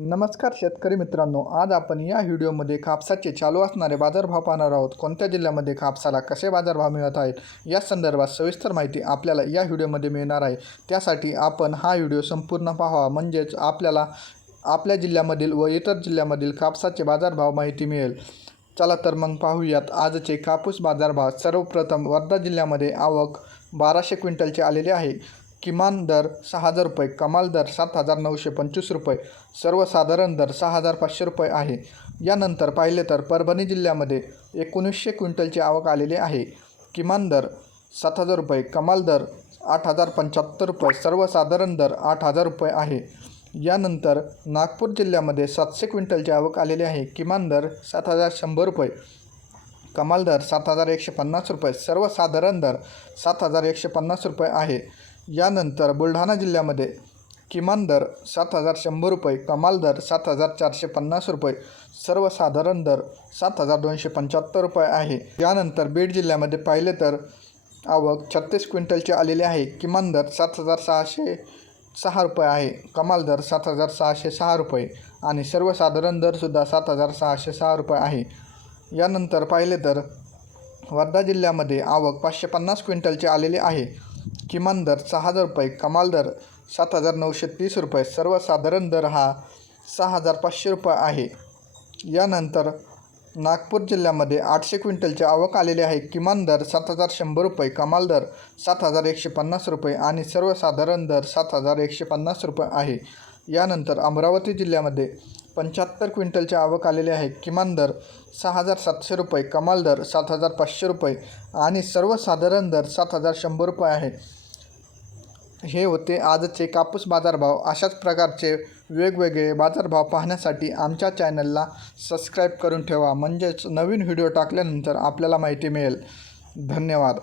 नमस्कार शेतकरी मित्रांनो, आज आपण या व्हिडिओमध्ये कापसाचे चालू असणारे बाजारभाव पाहणार आहोत। कोणत्या जिल्ह्यामध्ये कापसाला कसे बाजारभाव मिळत आहेत या संदर्भात सविस्तर माहिती आपल्याला या व्हिडिओमध्ये मिळणार आहे। त्यासाठी आपण हा व्हिडिओ संपूर्ण पाहावा, म्हणजेच आपल्याला आपल्या जिल्ह्यामधील व इतर जिल्ह्यामधील कापसाचे बाजारभाव माहिती मिळेल। चला तर मग पाहूयात आजचे कापूस बाजारभाव। सर्वप्रथम वर्धा जिल्ह्यामध्ये आवक 1200 क्विंटलचे आलेले आहे। किमान दर 6000 रुपये, कमाल दर 7925 रुपये, सर्वसाधारण दर 6500 रुपये आहे। यानंतर पाहिले तर परभणी जिल्ह्यामध्ये 1900 क्विंटलची आवक आलेली आहे। किमान दर 7000 रुपये, कमाल दर 8075 रुपये, सर्वसाधारण दर 8000 रुपये आहे। यानंतर नागपूर जिल्ह्यामध्ये 700 क्विंटलची आवक आलेली आहे। किमान दर 7100 रुपये, कमाल दर 7150 रुपये, सर्वसाधारण दर 7150 रुपये आहे। यानंतर बुलढाणा जिल्ह्यामध्ये किमान दर 7100 रुपये, कमाल दर 7450 रुपये, सर्वसाधारण दर 7275 रुपये आहे। यानंतर बीड जिल्ह्यामध्ये पाहिले तर आवक 36 क्विंटलची आलेली आहे। किमान दर 7606 रुपये आहे, कमाल दर 7606 रुपये आणि सर्वसाधारण दरसुद्धा 7606 रुपये आहे। यानंतर पाहिले तर वर्धा जिल्ह्यामध्ये आवक 550 क्विंटलची आलेली आहे। किमान दर 6000 रुपये, कमाल दर 7930 रुपये, सर्वसाधारण दर हा 6500 रुपये आहे। यानंतर नागपूर जिल्ह्यामध्ये 800 क्विंटलची आवक आलेली आहे। किमान दर 7100 रुपये, कमाल दर 7150 रुपये आणि सर्वसाधारण दर 7150 रुपये आहे। यानंतर अमरावती जिल्ह्यामध्ये 75 क्विंटलची आवक आलेली आहे। किमान दर 6700 रुपये, कमाल दर 7500 रुपये आणि सर्वसाधारण दर 7100 रुपये आहे। हे होते आजचे कापूस बाजारभाव। अशाच प्रकारचे वेगवेगळे बाजारभाव पाहण्यासाठी आमच्या चॅनलला सबस्क्राईब करून ठेवा, म्हणजेच नवीन व्हिडिओ टाकल्यानंतर आपल्याला माहिती मिळेल। धन्यवाद।